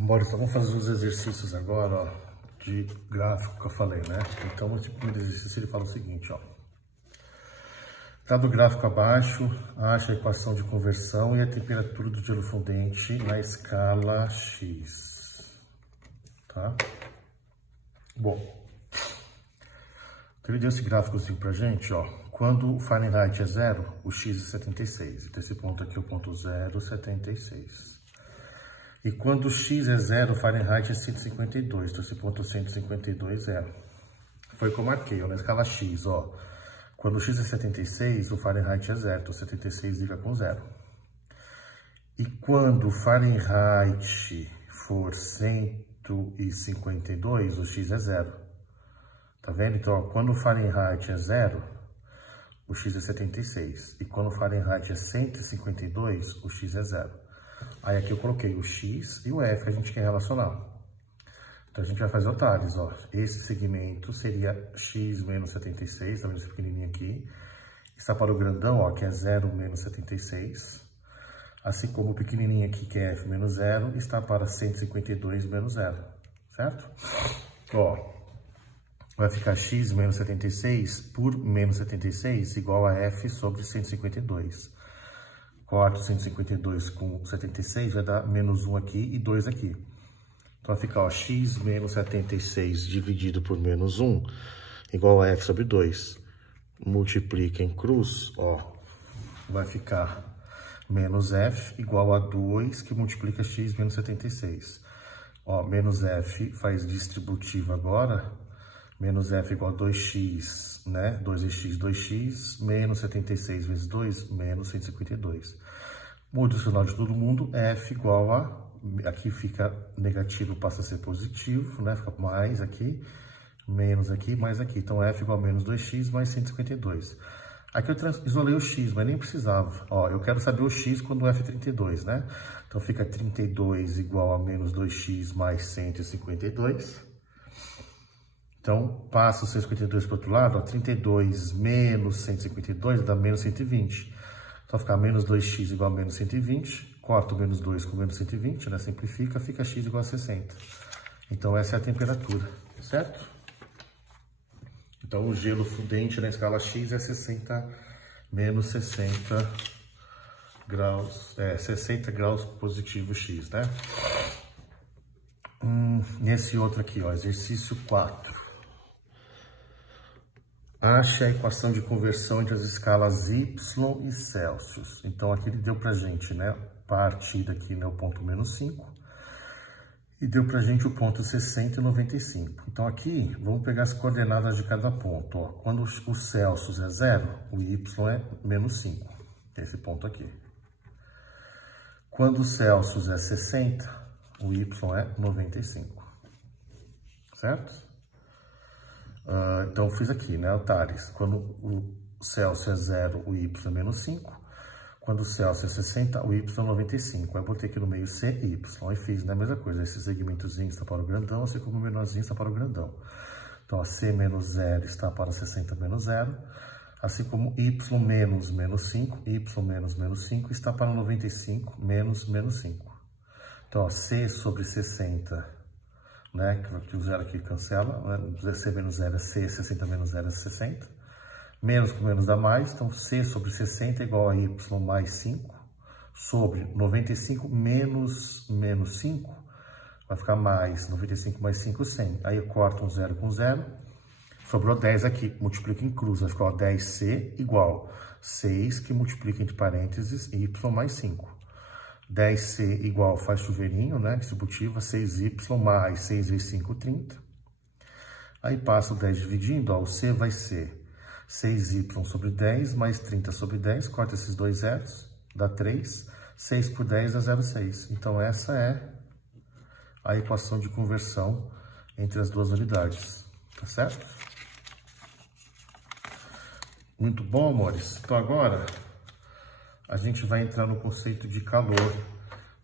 Bora, então vamos fazer os exercícios agora, ó, de gráfico que eu falei, né? Então, esse primeiro exercício ele fala o seguinte, ó. Dado o gráfico abaixo, acha a equação de conversão e a temperatura do gelo fundente na escala X. Tá? Bom, então ele deu esse gráficozinho pra gente, ó. Quando o Fahrenheit é 0, o X é 76. Então, esse ponto aqui é o ponto 0, 76. E quando o X é 0, o Fahrenheit é 152. Então, esse ponto 152 é. Foi como eu marquei, ó, na escala X, ó. Quando o X é 76, o Fahrenheit é 0. Então, 76 liga com 0. E quando o Fahrenheit for 152, o X é 0. Tá vendo? Então, ó, quando o Fahrenheit é 0, o X é 76. E quando o Fahrenheit é 152, o X é 0. Aí aqui eu coloquei o X e o F que a gente quer relacionar. Então a gente vai fazer o Tales, ó. Esse segmento seria X menos 76, tá vendo esse pequenininho aqui? Está para o grandão, ó, que é 0 menos 76. Assim como o pequenininho aqui, que é F menos 0, está para 152 menos 0, certo? Ó, vai ficar X menos 76 por menos 76 igual a F sobre 152. Corto 152 com 76 vai dar menos 1 aqui e 2 aqui. Então vai ficar, ó, X menos 76 dividido por menos 1 igual a F sobre 2. Multiplica em cruz, ó, vai ficar menos F igual a 2 que multiplica X menos 76. Ó, menos F faz distributivo agora. Menos F igual a 2x, né? 2x, 2x, menos 76 vezes 2, menos 152. Muda o sinal de todo mundo, F igual a... Aqui fica negativo, passa a ser positivo, né? Fica mais aqui, menos aqui, mais aqui. Então, F igual a menos 2x mais 152. Aqui eu isolei o x, mas nem precisava. Ó, eu quero saber o x quando o F é 32, né? Então, fica 32 igual a menos 2x mais 152. Então, passa o 152 para o outro lado, ó, 32 menos 152 dá menos 120. Então, fica menos 2x igual a menos 120. Corta o menos 2 com menos 120, né? Simplifica, fica x igual a 60. Então, essa é a temperatura, certo? Então, o gelo fundente na escala X é 60 menos 60 graus, 60 graus positivo X, né? Nesse outro aqui, ó, exercício 4. Ache a equação de conversão entre as escalas Y e Celsius. Então, aqui ele deu pra gente, né? Partir daqui, né? O ponto menos 5. E deu pra gente o ponto 60 e 95. Então, aqui, vamos pegar as coordenadas de cada ponto. Ó. Quando o Celsius é 0, o Y é menos 5. Esse ponto aqui. Quando o Celsius é 60, o Y é 95. Certo? Então, fiz aqui, né, o Tales. Quando o Celsius é 0, o Y é menos 5. Quando o Celsius é 60, o Y é 95. Aí, eu botei aqui no meio C e Y. Aí, fiz, né, a mesma coisa. Esse segmentozinho está para o grandão, assim como o menorzinho está para o grandão. Então, a C menos 0 está para 60 menos 0. Assim como Y menos menos 5, Y menos menos 5 está para 95 menos menos 5. Então, ó, C sobre 60... né, que o 0 aqui cancela, né? C menos 0 é C, 60 menos 0 é 60. Menos com menos dá mais, então C sobre 60 é igual a Y mais 5, sobre 95 menos menos 5, vai ficar mais 95 mais 5, 100. Aí eu corto um 0 com 0, sobrou 10 aqui, multiplica em cruz, vai ficar, ó, 10C igual 6, que multiplica entre parênteses Y mais 5. 10C igual, faz chuveirinho, né, distributiva, 6Y mais 6 vezes 5, 30. Aí passa o 10 dividindo, ó, o C vai ser 6Y sobre 10 mais 30 sobre 10, corta esses dois zeros, dá 3. 6 por 10 é 0,6. Então, essa é a equação de conversão entre as duas unidades, tá certo? Muito bom, amores. Então, agora a gente vai entrar no conceito de calor,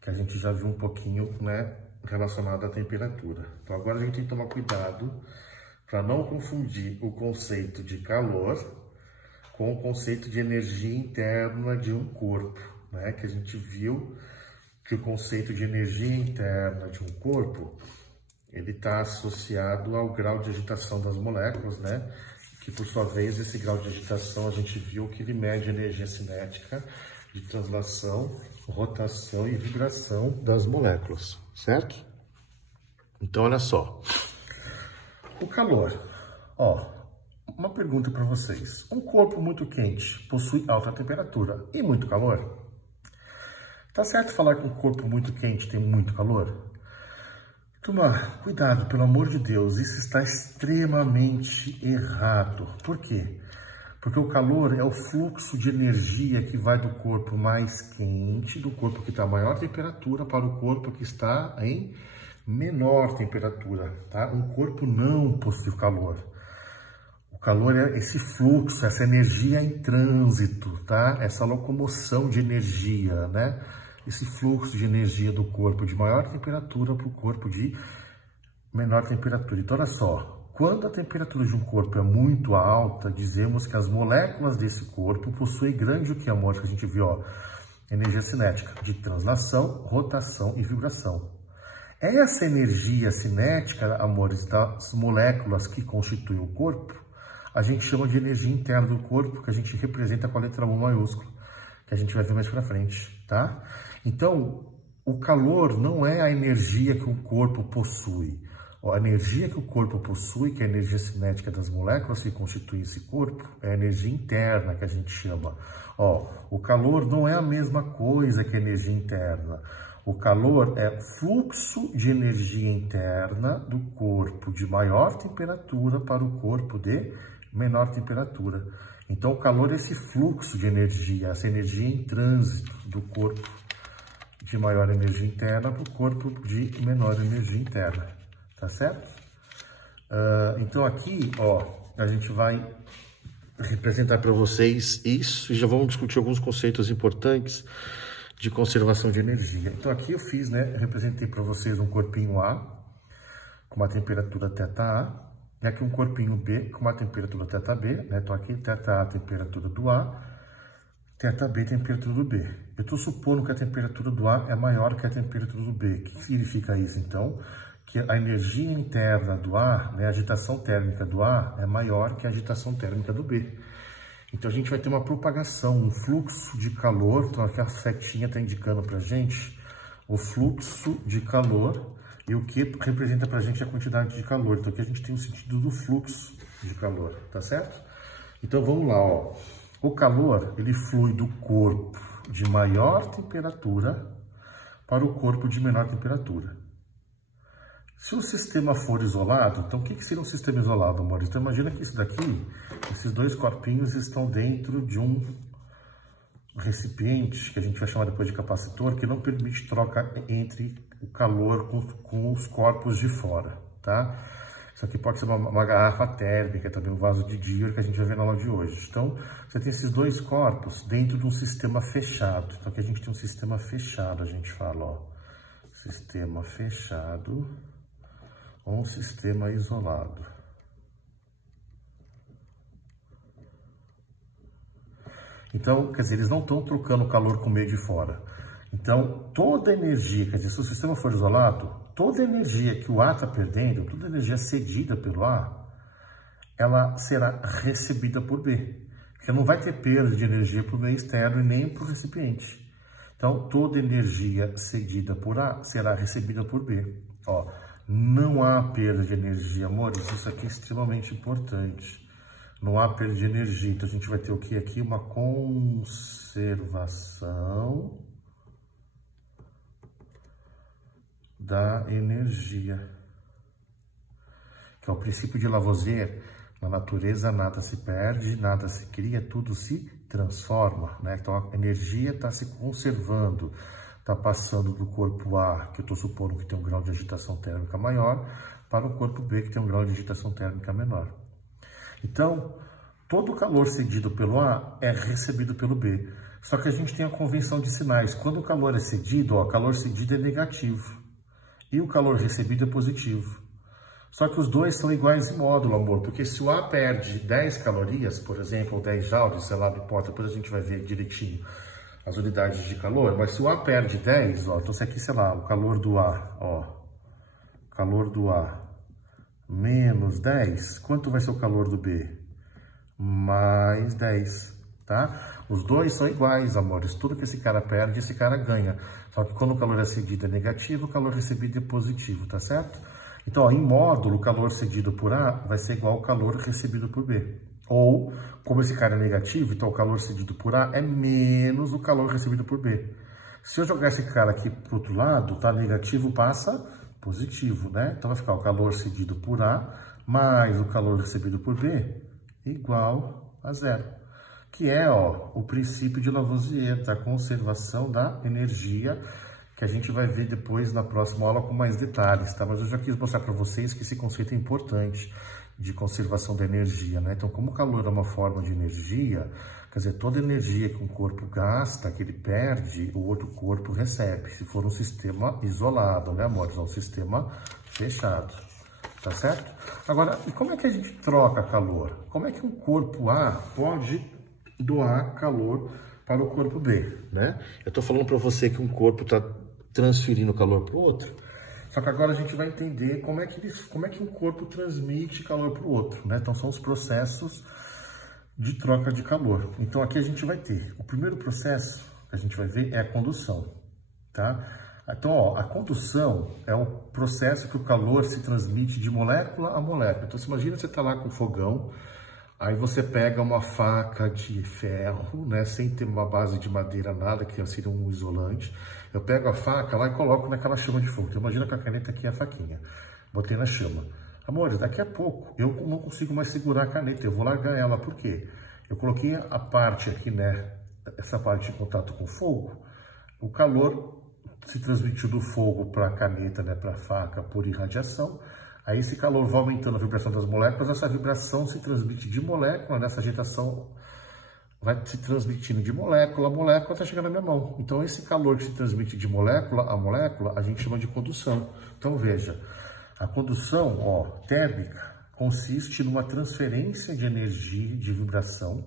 que a gente já viu um pouquinho, né, relacionado à temperatura. Então, agora a gente tem que tomar cuidado para não confundir o conceito de calor com o conceito de energia interna de um corpo, né, que a gente viu que o conceito de energia interna de um corpo, ele está associado ao grau de agitação das moléculas, né? Que, por sua vez, esse grau de agitação, a gente viu que ele mede a energia cinética de translação, rotação e vibração das moléculas, certo? Então, olha só. O calor. Ó, uma pergunta para vocês. Um corpo muito quente possui alta temperatura e muito calor? Tá certo falar que um corpo muito quente tem muito calor? Turma, cuidado, pelo amor de Deus, isso está extremamente errado. Por quê? Porque o calor é o fluxo de energia que vai do corpo mais quente, do corpo que está a maior temperatura, para o corpo que está em menor temperatura, tá? Um corpo não possui calor. O calor é esse fluxo, essa energia em trânsito, tá? Essa locomoção de energia, né? Esse fluxo de energia do corpo de maior temperatura para o corpo de menor temperatura. Então, olha só, quando a temperatura de um corpo é muito alta, dizemos que as moléculas desse corpo possuem grande, o que, amor? Que a gente viu, ó, energia cinética de translação, rotação e vibração. Essa energia cinética, amores, das moléculas que constituem o corpo, a gente chama de energia interna do corpo, que a gente representa com a letra U maiúscula, que a gente vai ver mais pra frente, tá? Então, o calor não é a energia que o corpo possui. A energia que o corpo possui, que é a energia cinética das moléculas que constituem esse corpo, é a energia interna que a gente chama. Ó, o calor não é a mesma coisa que a energia interna. O calor é fluxo de energia interna do corpo de maior temperatura para o corpo de menor temperatura. Então, o calor é esse fluxo de energia, essa energia em trânsito do corpo de maior energia interna para o corpo de menor energia interna, tá certo? Então, aqui, ó, a gente vai representar para vocês isso e já vamos discutir alguns conceitos importantes de conservação de energia. Então, aqui eu fiz, né, representei para vocês um corpinho A com uma temperatura θA, e aqui um corpinho B com uma temperatura θB, né? Então aqui θA, temperatura do A, θB, temperatura do B. Eu estou supondo que a temperatura do A é maior que a temperatura do B. O que significa isso, então? Que a energia interna do A, né, a agitação térmica do A, é maior que a agitação térmica do B. Então a gente vai ter uma propagação, um fluxo de calor. Então aqui a setinha está indicando para a gente o fluxo de calor, e o que representa para a gente a quantidade de calor. Então, aqui a gente tem o sentido do fluxo de calor, tá certo? Então, vamos lá, ó. O calor, ele flui do corpo de maior temperatura para o corpo de menor temperatura. Se o sistema for isolado, então o que seria um sistema isolado, amor? Então, imagina que isso daqui, esses dois corpinhos estão dentro de um recipiente, que a gente vai chamar depois de capacitor, que não permite troca entre o calor com os corpos de fora, tá? Isso aqui pode ser uma garrafa térmica, também um vaso de Dewar, que a gente vai ver na aula de hoje. Então, você tem esses dois corpos dentro de um sistema fechado. Então, aqui a gente tem um sistema fechado, a gente fala, ó, sistema fechado ou um sistema isolado. Então, quer dizer, eles não estão trocando calor com o meio de fora. Então, toda energia, quer dizer, se o sistema for isolado, toda energia que o A está perdendo, toda energia cedida pelo A, ela será recebida por B. Porque não vai ter perda de energia para o meio externo e nem para o recipiente. Então, toda energia cedida por A será recebida por B. Ó, não há perda de energia, amores, isso aqui é extremamente importante. Não há perda de energia, então a gente vai ter o que aqui? Uma conservação da energia, que é o princípio de Lavoisier. Na natureza nada se perde, nada se cria, tudo se transforma, né? Então a energia está se conservando, está passando do corpo A, que eu estou supondo que tem um grau de agitação térmica maior, para o corpo B, que tem um grau de agitação térmica menor. Então, todo o calor cedido pelo A é recebido pelo B. Só que a gente tem a convenção de sinais. Quando o calor é cedido, ó, o calor cedido é negativo. E o calor recebido é positivo. Só que os dois são iguais em módulo, amor. Porque se o A perde 10 calorias, por exemplo, ou 10 joules, sei lá, não importa, depois a gente vai ver direitinho. as unidades de calor, mas se o A perde 10, ó, então se aqui, sei lá, o calor do A, ó, calor do A menos 10, quanto vai ser o calor do B? Mais 10, tá? Os dois são iguais, amores, tudo que esse cara perde, esse cara ganha. Só que quando o calor é cedido é negativo, o calor recebido é positivo, tá certo? Então, ó, em módulo, o calor cedido por A vai ser igual ao calor recebido por B. Ou, como esse cara é negativo, então o calor cedido por A é menos o calor recebido por B. Se eu jogar esse cara aqui pro outro lado, tá? Negativo passa positivo, né? Então vai ficar o calor cedido por A mais o calor recebido por B igual a zero. Que é, ó, o princípio de Lavoisier, da conservação da energia, que a gente vai ver depois na próxima aula com mais detalhes, tá? Mas eu já quis mostrar para vocês que esse conceito é importante de conservação da energia, né? Então, como o calor é uma forma de energia, quer dizer, toda energia que um corpo gasta, que ele perde, o outro corpo recebe, se for um sistema isolado, né, amores? É um sistema fechado, tá certo? Agora, e como é que a gente troca calor? Como é que um corpo A pode doar calor para o corpo B, né? Eu tô falando para você que um corpo está transferindo calor para o outro, só que agora a gente vai entender como é que um corpo transmite calor para o outro, né? Então, são os processos de troca de calor. Então, aqui a gente vai ter, o primeiro processo que a gente vai ver é a condução, tá? Então, ó, a condução é o processo que o calor se transmite de molécula a molécula. Então, você imagina você tá lá com fogão, aí você pega uma faca de ferro, né, sem ter uma base de madeira, nada, que seria um isolante. Eu pego a faca lá e coloco naquela chama de fogo. Então, imagina que a caneta aqui é a faquinha. Botei na chama. Amores, daqui a pouco eu não consigo mais segurar a caneta, eu vou largar ela. Por quê? Eu coloquei a parte aqui, né, essa parte em contato com o fogo, o calor se transmitiu do fogo para a caneta, né, para a faca, por irradiação. Aí esse calor vai aumentando a vibração das moléculas, essa vibração se transmite de molécula, nessa agitação vai se transmitindo de molécula a molécula até chegar na minha mão. Então esse calor que se transmite de molécula a molécula, a gente chama de condução. Então veja, a condução, ó, térmica consiste numa transferência de energia de vibração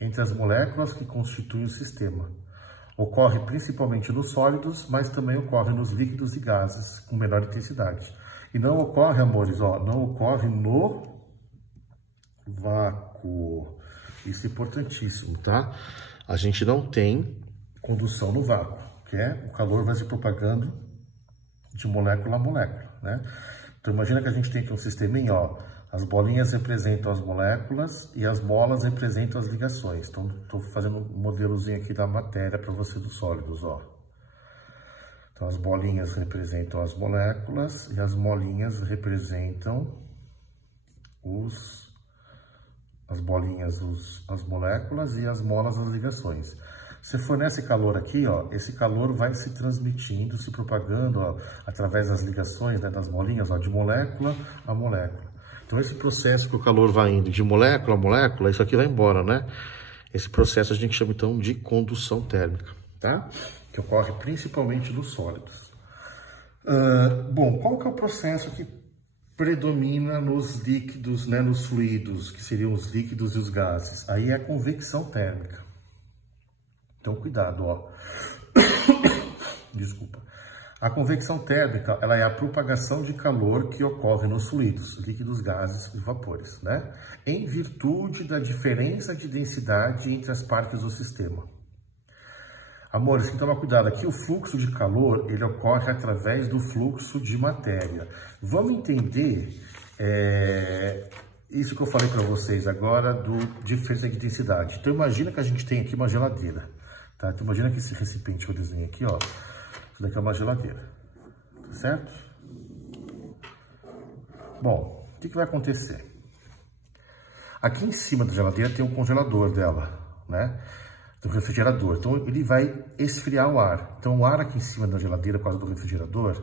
entre as moléculas que constituem o sistema. Ocorre principalmente nos sólidos, mas também ocorre nos líquidos e gases com menor intensidade. E não ocorre, amores, ó, não ocorre no vácuo. Isso é importantíssimo, tá? A gente não tem condução no vácuo, que é o calor vai se propagando de molécula a molécula, né? Então imagina que a gente tem aqui um sisteminha, ó, as bolinhas representam as moléculas e as molas representam as ligações. Então estou fazendo um modelozinho aqui da matéria para você dos sólidos, ó. Então as bolinhas representam as moléculas e as molinhas representam as moléculas e as molas as ligações. Se fornece calor aqui, ó, esse calor vai se transmitindo, se propagando, ó, através das ligações, né, das molinhas, ó, de molécula a molécula. Então esse processo que o calor vai indo de molécula a molécula, isso aqui vai embora, né? Esse processo a gente chama então de condução térmica, tá? Que ocorre principalmente nos sólidos. Bom, qual que é o processo que predomina nos líquidos, né, nos fluidos, que seriam os líquidos e os gases? Aí é a convecção térmica. Então, cuidado, ó. Desculpa. A convecção térmica, ela é a propagação de calor que ocorre nos fluidos, líquidos, gases e vapores, né? Em virtude da diferença de densidade entre as partes do sistema. Amores, tem que tomar cuidado aqui, o fluxo de calor, ele ocorre através do fluxo de matéria. Vamos entender isso que eu falei para vocês agora, do diferença de densidade. Então, imagina que a gente tem aqui uma geladeira, tá? Então, imagina que esse recipiente que eu desenhei aqui, ó, isso daqui é uma geladeira, tá certo? Bom, o que vai acontecer? Aqui em cima da geladeira tem um congelador dela, né? Do refrigerador. Então, ele vai esfriar o ar. Então, o ar aqui em cima da geladeira, por causa do refrigerador,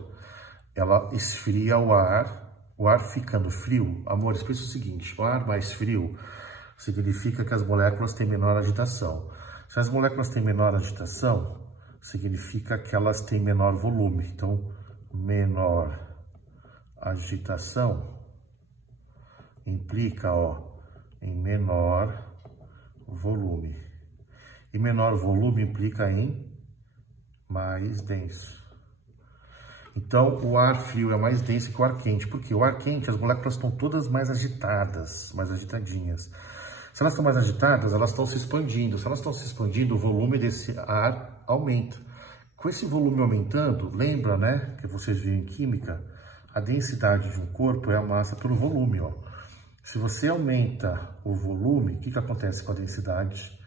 ela esfria o ar ficando frio. Amores, pensa o seguinte, o ar mais frio significa que as moléculas têm menor agitação. Se as moléculas têm menor agitação, significa que elas têm menor volume. Então, menor agitação implica, ó, em menor volume. E menor volume implica em mais denso. Então, o ar frio é mais denso que o ar quente. Por quê? O ar quente, as moléculas estão todas mais agitadas, mais agitadinhas. Se elas estão mais agitadas, elas estão se expandindo. Se elas estão se expandindo, o volume desse ar aumenta. Com esse volume aumentando, lembra, né, que vocês viram em química, a densidade de um corpo é a massa pelo volume, ó. Se você aumenta o volume, o que que acontece com a densidade?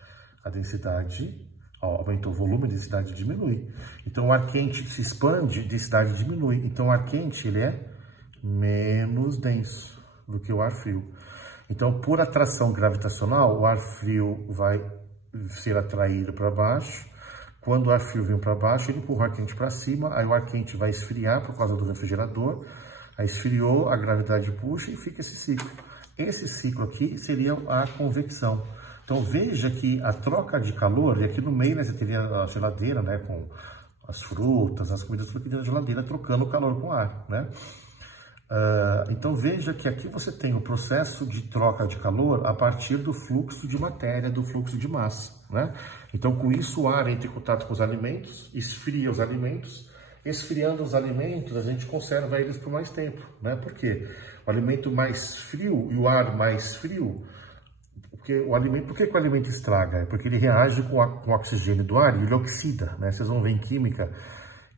A densidade, ó, aumentou o volume, a densidade diminui. Então, o ar quente se expande, a densidade diminui. Então, o ar quente, ele é menos denso do que o ar frio. Então, por atração gravitacional, o ar frio vai ser atraído para baixo. Quando o ar frio vem para baixo, ele empurra o ar quente para cima. Aí o ar quente vai esfriar por causa do refrigerador. Aí esfriou, a gravidade puxa e fica esse ciclo. Esse ciclo aqui seria a convecção. Então, veja que a troca de calor, e aqui no meio, né, você teria a geladeira, né, com as frutas, as comidas, tudo aqui dentro da geladeira, trocando o calor com o ar, né? Então, veja que aqui você tem o processo de troca de calor a partir do fluxo de matéria, do fluxo de massa, né? Então, com isso, o ar entra em contato com os alimentos, esfria os alimentos. Esfriando os alimentos, a gente conserva eles por mais tempo, né? Por quê? O alimento mais frio e o ar mais frio, porque o alimento, por que o alimento estraga? É porque ele reage com o oxigênio do ar e ele oxida, né? Vocês vão ver em química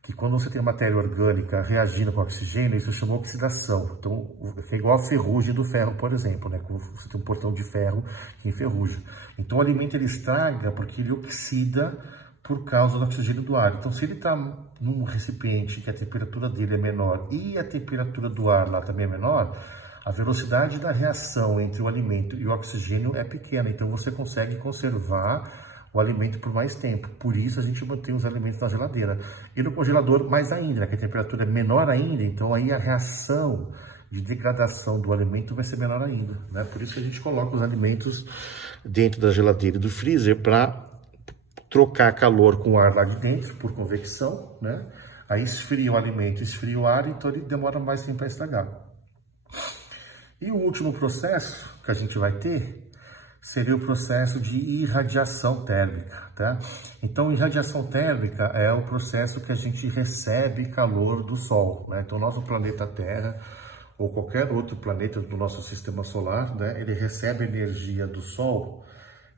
que quando você tem matéria orgânica reagindo com oxigênio, isso chama oxidação. Então, é igual a ferrugem do ferro, por exemplo, né? Quando você tem um portão de ferro que enferruja. Então, o alimento ele estraga porque ele oxida por causa do oxigênio do ar. Então, se ele está num recipiente que a temperatura dele é menor e a temperatura do ar lá também é menor, a velocidade da reação entre o alimento e o oxigênio é pequena. Então, você consegue conservar o alimento por mais tempo. Por isso, a gente mantém os alimentos na geladeira. E no congelador, mais ainda, né? Que a temperatura é menor ainda, então aí a reação de degradação do alimento vai ser menor ainda, né? Por isso que a gente coloca os alimentos dentro da geladeira e do freezer para trocar calor com o ar lá de dentro, por convecção, né? Aí esfria o alimento, esfria o ar, então ele demora mais tempo para estragar. E o último processo que a gente vai ter seria o processo de irradiação térmica, tá? Então, irradiação térmica é o processo que a gente recebe calor do Sol, né? Então, nosso planeta Terra, ou qualquer outro planeta do nosso sistema solar, né? Ele recebe energia do Sol,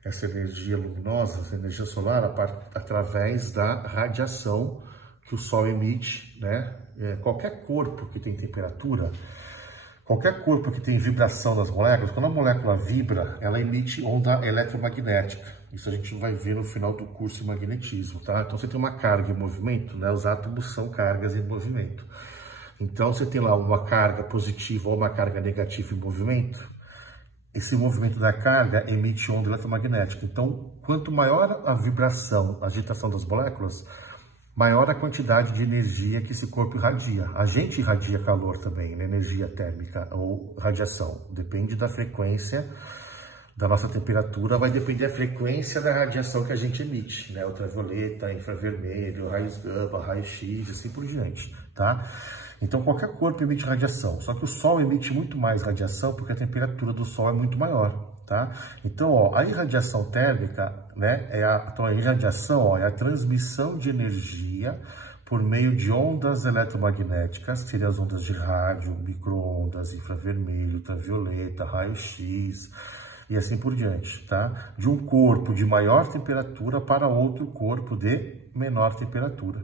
essa energia luminosa, essa energia solar, através da radiação que o Sol emite, né? Qualquer corpo que tem temperatura, qualquer corpo que tem vibração das moléculas, quando a molécula vibra, ela emite onda eletromagnética. Isso a gente vai ver no final do curso de magnetismo, tá? Então, você tem uma carga em movimento, né? Os átomos são cargas em movimento. Então, você tem lá uma carga positiva ou uma carga negativa em movimento. Esse movimento da carga emite onda eletromagnética. Então, quanto maior a vibração, a agitação das moléculas, maior a quantidade de energia que esse corpo irradia. A gente irradia calor também, né? Energia térmica ou radiação. Depende da frequência da nossa temperatura, vai depender da frequência da radiação que a gente emite, né? Ultravioleta, infravermelho, raios gama, raio-x, assim por diante, tá? Então, qualquer corpo emite radiação, só que o Sol emite muito mais radiação porque a temperatura do Sol é muito maior, tá? Então, ó, a irradiação térmica, né, então a irradiação, ó, é a transmissão de energia por meio de ondas eletromagnéticas, que seriam as ondas de rádio, micro-ondas, infravermelho, ultravioleta, raio-x e assim por diante, tá? De um corpo de maior temperatura para outro corpo de menor temperatura,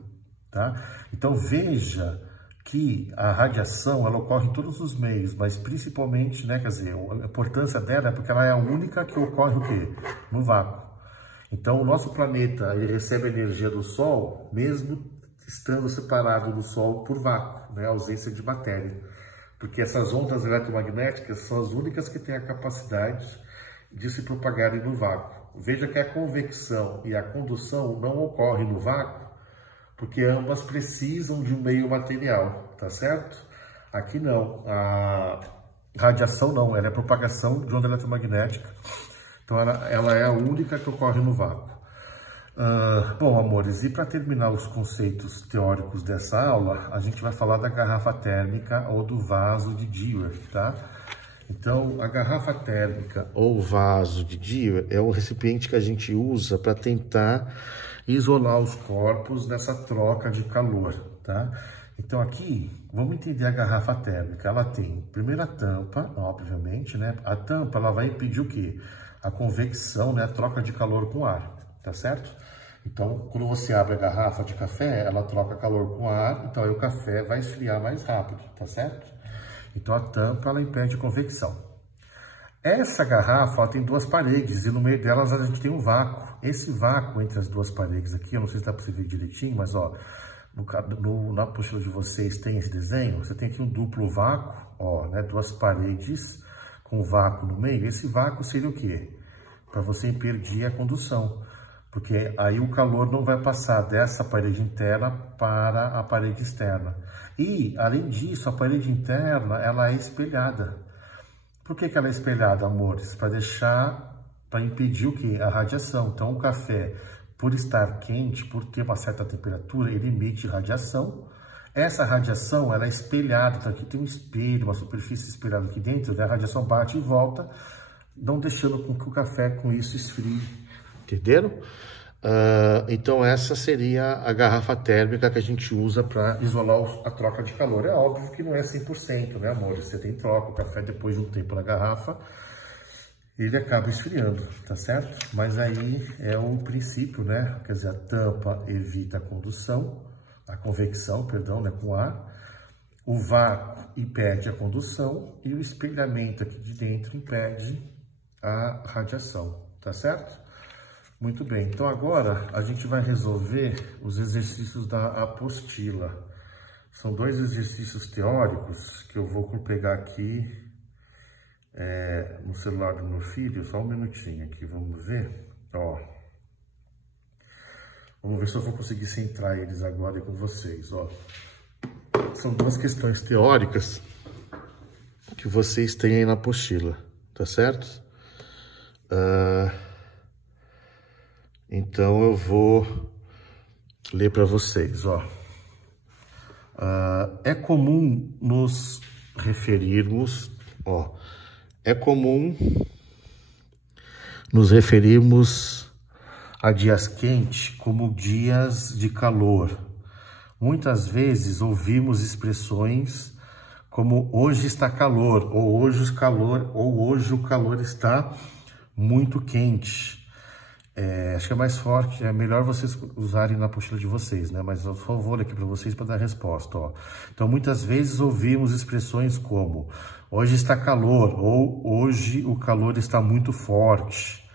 tá? Então, veja que a radiação, ela ocorre em todos os meios, mas principalmente, né, quer dizer, a importância dela é porque ela é a única que ocorre o quê? No vácuo. Então, o nosso planeta, ele recebe a energia do Sol, mesmo estando separado do Sol por vácuo, né, ausência de matéria. Porque essas ondas eletromagnéticas são as únicas que têm a capacidade de se propagarem no vácuo. Veja que a convecção e a condução não ocorrem no vácuo, porque ambas precisam de um meio material, tá certo? Aqui não, a radiação não, ela é propagação de onda eletromagnética, então ela é a única que ocorre no vácuo. Bom, amores, e para terminar os conceitos teóricos dessa aula, a gente vai falar da garrafa térmica ou do vaso de Dewar, tá? Então, a garrafa térmica ou vaso de dia é um recipiente que a gente usa para tentar isolar os corpos dessa troca de calor, tá? Então, aqui, vamos entender a garrafa térmica. Ela tem, primeiro, a tampa, obviamente, né? A tampa, ela vai impedir o quê? A convecção, né? A troca de calor com ar, tá certo? Então, quando você abre a garrafa de café, ela troca calor com ar, então aí o café vai esfriar mais rápido, tá certo? Então, a tampa, ela impede a convecção. Essa garrafa, ó, tem duas paredes e no meio delas a gente tem um vácuo. Esse vácuo entre as duas paredes aqui, eu não sei se dá para você ver direitinho, mas ó, na apostila de vocês tem esse desenho. Você tem aqui um duplo vácuo, ó, né, duas paredes com vácuo no meio. Esse vácuo seria o quê? Para você impedir a condução. Porque aí o calor não vai passar dessa parede interna para a parede externa. E, além disso, a parede interna, ela é espelhada. Por que ela é espelhada, amores? Para impedir o quê? A radiação. Então, o café, por estar quente, por ter uma certa temperatura, ele emite radiação. Essa radiação, ela é espelhada. Então, aqui tem um espelho, uma superfície espelhada aqui dentro, né? A radiação bate e volta, não deixando com que o café, com isso, esfrie. Entenderam? Então, essa seria a garrafa térmica que a gente usa para isolar a troca de calor. É óbvio que não é 100%, né, amor? Você tem troca, o café depois de um tempo na garrafa, ele acaba esfriando, tá certo? Mas aí é o princípio, né? Quer dizer, a tampa evita a convecção, perdão, né, com ar. O vácuo impede a condução e o espelhamento aqui de dentro impede a radiação, tá certo? Muito bem, então agora a gente vai resolver os exercícios da apostila. São dois exercícios teóricos que eu vou pegar aqui no celular do meu filho. Só um minutinho aqui, vamos ver. Ó, vamos ver se eu vou conseguir centrar eles agora com vocês. Ó, são duas questões teóricas que vocês têm aí na apostila, tá certo? Então, eu vou ler para vocês, ó. É comum nos referirmos, ó, a dias quentes como dias de calor. Muitas vezes ouvimos expressões como hoje está calor, ou hoje o calor está muito quente. Acho que é mais forte, é melhor vocês usarem na apostila de vocês, né? Mas eu só vou ler aqui para vocês para dar a resposta, ó. Então, muitas vezes ouvimos expressões como hoje está calor, ou hoje o calor está muito forte,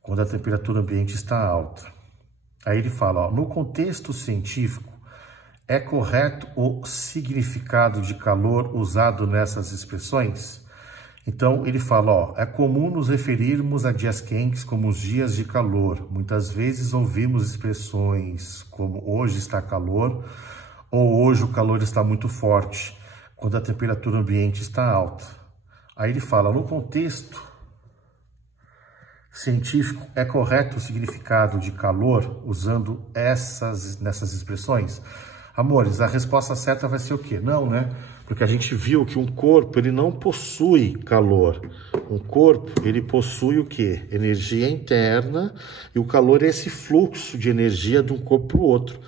quando a temperatura ambiente está alta. Aí ele fala, ó, no contexto científico, é correto o significado de calor usado nessas expressões? Então, ele fala, ó, é comum nos referirmos a dias quentes como os dias de calor. Muitas vezes ouvimos expressões como hoje está calor ou hoje o calor está muito forte, quando a temperatura ambiente está alta. Aí ele fala, no contexto científico, é correto o significado de calor usando nessas expressões? Amores, a resposta certa vai ser o quê? Não, né? Porque a gente viu que um corpo, ele não possui calor. Um corpo, ele possui o quê? Energia interna, e o calor é esse fluxo de energia de um corpo para o outro.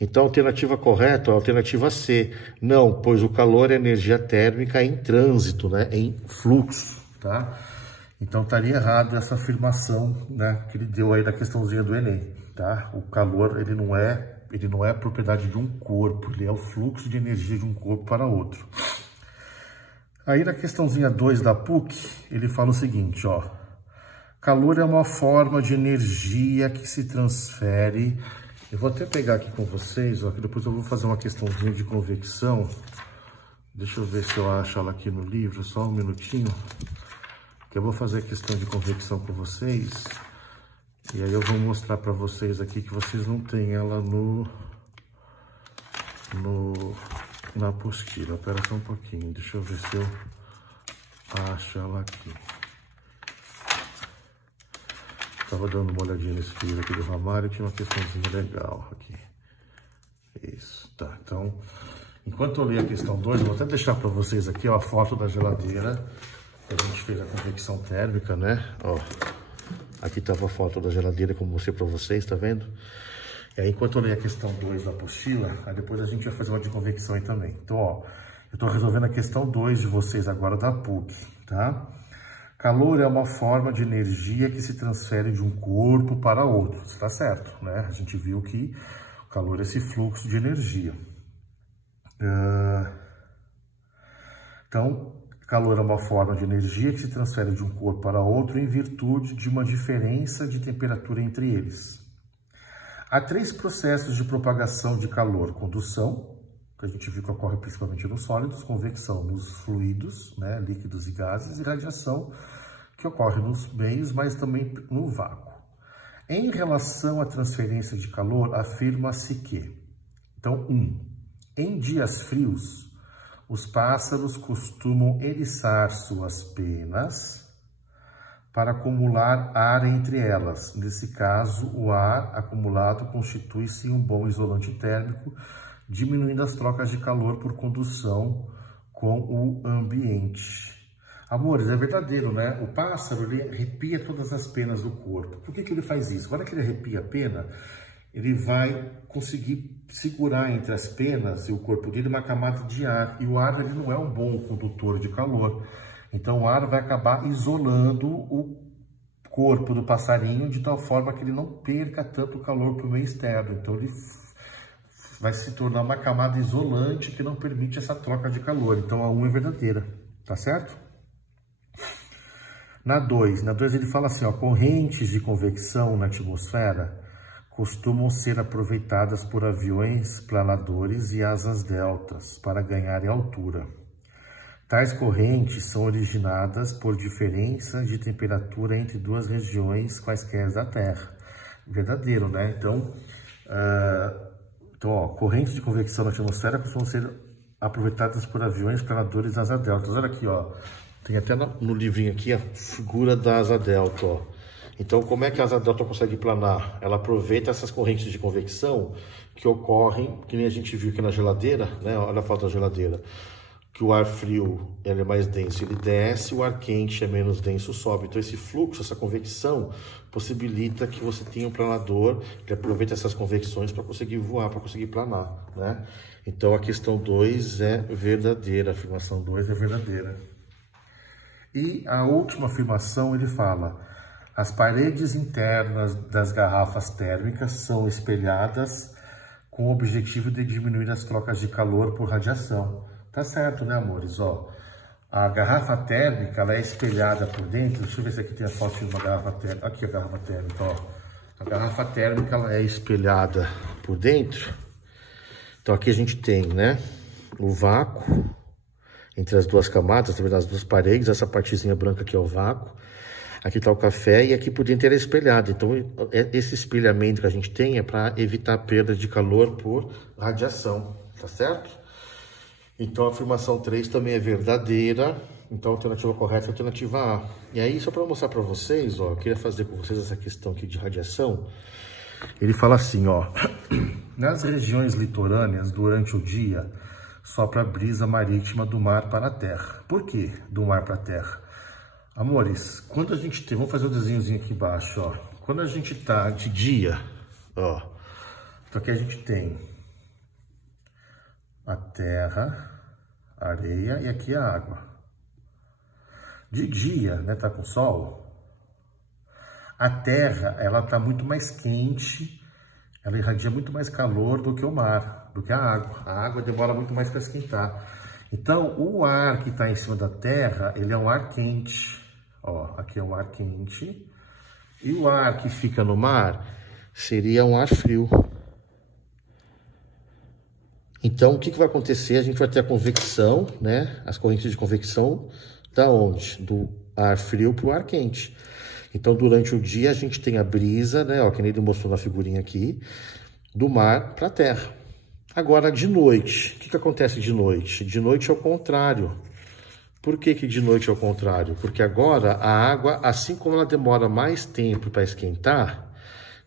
Então, a alternativa correta é a alternativa C. Não, pois o calor é energia térmica em trânsito, né? Em fluxo, tá? Então, estaria errado essa afirmação, né, que ele deu aí da questãozinha do Enem, tá? O calor, ele não é propriedade de um corpo, ele é o fluxo de energia de um corpo para outro. Aí na questãozinha 2 da PUC, ele fala o seguinte, ó. Calor é uma forma de energia que se transfere. Eu vou até pegar aqui com vocês, ó, que depois eu vou fazer uma questãozinha de convecção. Deixa eu ver se eu acho ela aqui no livro, só um minutinho. Que eu vou fazer a questão de convecção com vocês. E aí eu vou mostrar para vocês aqui que vocês não têm ela na apostila. Espera só um pouquinho, deixa eu ver se eu acho ela aqui. Tava dando uma olhadinha nesse livro aqui do Ramalho, tinha uma questãozinha legal aqui. Isso, tá. Então, enquanto eu leio a questão 2, eu vou até deixar para vocês aqui, ó, a foto da geladeira. A gente fez a convecção térmica, né? Ó, aqui tava a foto da geladeira, como eu mostrei para vocês, tá vendo? E aí, enquanto eu leio a questão 2 da apostila, aí depois a gente vai fazer uma de convecção aí também. Então, ó, eu tô resolvendo a questão 2 de vocês agora da PUC, tá? Calor é uma forma de energia que se transfere de um corpo para outro. Isso tá certo, né? A gente viu que o calor é esse fluxo de energia. Então, calor é uma forma de energia que se transfere de um corpo para outro em virtude de uma diferença de temperatura entre eles. Há 3 processos de propagação de calor: condução, que a gente viu que ocorre principalmente nos sólidos, convecção nos fluidos, né, líquidos e gases, e radiação, que ocorre nos meios, mas também no vácuo. Em relação à transferência de calor, afirma-se que, então, 1. Em dias frios, os pássaros costumam eriçar suas penas para acumular ar entre elas. Nesse caso, o ar acumulado constitui-se um bom isolante térmico, diminuindo as trocas de calor por condução com o ambiente. Amores, é verdadeiro, né? O pássaro, ele arrepia todas as penas do corpo. Por que ele faz isso? Agora que ele arrepia a pena, ele vai conseguir segurar entre as penas e o corpo dele uma camada de ar. E o ar, ele não é um bom condutor de calor. Então, o ar vai acabar isolando o corpo do passarinho de tal forma que ele não perca tanto calor para o meio externo. Então, ele vai se tornar uma camada isolante que não permite essa troca de calor. Então, a 1 é verdadeira, tá certo? Na 2 ele fala assim, ó, correntes de convecção na atmosfera costumam ser aproveitadas por aviões planadores e asas deltas para ganharem altura. Tais correntes são originadas por diferença de temperatura entre 2 regiões quaisquer da Terra. Verdadeiro, né? Então, ó, correntes de convecção na atmosfera costumam ser aproveitadas por aviões planadores e asas deltas. Olha aqui, ó. Tem até no livrinho aqui a figura da asa delta, ó. Então, como é que a asa delta consegue planar? Ela aproveita essas correntes de convecção que ocorrem, que nem a gente viu aqui na geladeira, né? Olha a foto da geladeira. Que o ar frio ele é mais denso, ele desce, o ar quente é menos denso, sobe. Então, esse fluxo, essa convecção, possibilita que você tenha um planador que aproveita essas convecções para conseguir voar, para conseguir planar, né? Então, a questão 2 é verdadeira, a afirmação 2 é verdadeira. E a última afirmação, ele fala: as paredes internas das garrafas térmicas são espelhadas com o objetivo de diminuir as trocas de calor por radiação. Tá certo, né, amores? Ó, a garrafa térmica, ela é espelhada por dentro. Deixa eu ver se aqui tem a foto de uma garrafa térmica. Aqui a garrafa térmica, ó. A garrafa térmica, ela é espelhada por dentro. Então, aqui a gente tem, né, o vácuo entre as 2 camadas, também as 2 paredes. Essa partezinha branca aqui é o vácuo. Aqui está o café e aqui por dentro ele é espelhado. Então, esse espelhamento que a gente tem é para evitar a perda de calor por radiação, tá certo? Então, a afirmação 3 também é verdadeira. Então, a alternativa correta é a alternativa A. E aí, só para mostrar para vocês, ó, eu queria fazer com vocês essa questão aqui de radiação. Ele fala assim, ó, nas regiões litorâneas, durante o dia, sopra a brisa marítima do mar para a terra. Por quê do mar para a terra? Amores, quando a gente tem... Vamos fazer o desenhozinho aqui embaixo, ó. Quando a gente tá de dia, ó. Então aqui a gente tem a terra, a areia e aqui a água. De dia, né, tá com sol. A terra, ela tá muito mais quente, ela irradia muito mais calor do que o mar, do que a água. A água demora muito mais para esquentar. Então, o ar que está em cima da terra, ele é um ar quente. Ó, aqui é um ar quente. E o ar que fica no mar seria um ar frio. Então, o que vai acontecer? A gente vai ter a convecção, né? As correntes de convecção, da onde? Do ar frio para o ar quente. Então, durante o dia, a gente tem a brisa, né? Ó, que nem ele mostrou na figurinha aqui, do mar para a terra. Agora, de noite, o que acontece de noite? De noite é o contrário. Por que de noite é o contrário? Porque agora a água, assim como ela demora mais tempo para esquentar,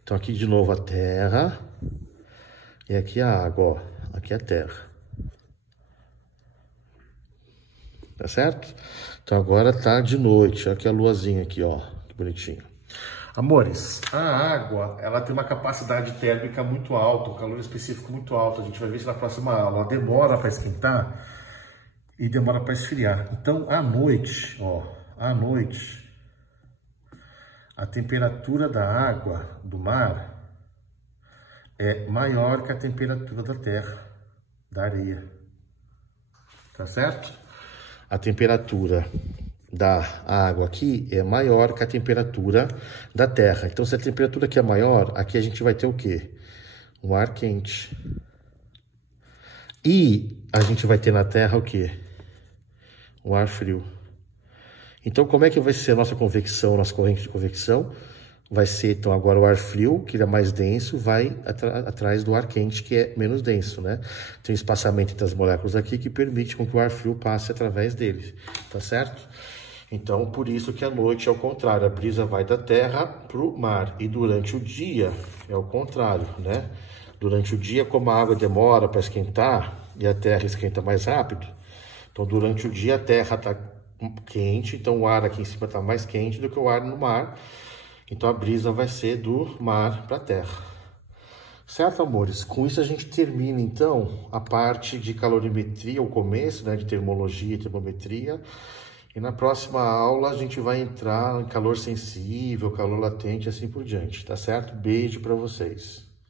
então aqui de novo a terra, e aqui a água, ó, aqui a terra. tá certo? Então agora tá de noite, olha aqui a luazinha aqui, ó, que bonitinho. Amores, a água, ela tem uma capacidade térmica muito alta, um calor específico muito alto. A gente vai ver isso na próxima aula. Ela demora para esquentar e demora para esfriar. Então, à noite, ó, à noite, a temperatura da água do mar é maior que a temperatura da terra, da areia. Tá certo? A temperatura da água aqui é maior que a temperatura da terra. Então, se a temperatura aqui é maior, aqui a gente vai ter o quê? Um ar quente. E a gente vai ter na terra o quê? Um ar frio. Então, como é que vai ser a nossa convecção, nossa corrente de convecção? Vai ser, então, agora o ar frio, que é mais denso, vai atrás do ar quente, que é menos denso, né? Tem um espaçamento entre as moléculas aqui que permite com que o ar frio passe através dele, tá certo? Então, por isso que à noite é o contrário, a brisa vai da terra para o mar. E durante o dia é o contrário, né? Durante o dia, como a água demora para esquentar e a terra esquenta mais rápido, então durante o dia a terra está quente, então o ar aqui em cima está mais quente do que o ar no mar. Então a brisa vai ser do mar para a terra. Certo, amores? Com isso a gente termina, então, a parte de calorimetria, o começo, né, de termologia e termometria. E na próxima aula a gente vai entrar em calor sensível, calor latente e assim por diante, tá certo? Beijo para vocês.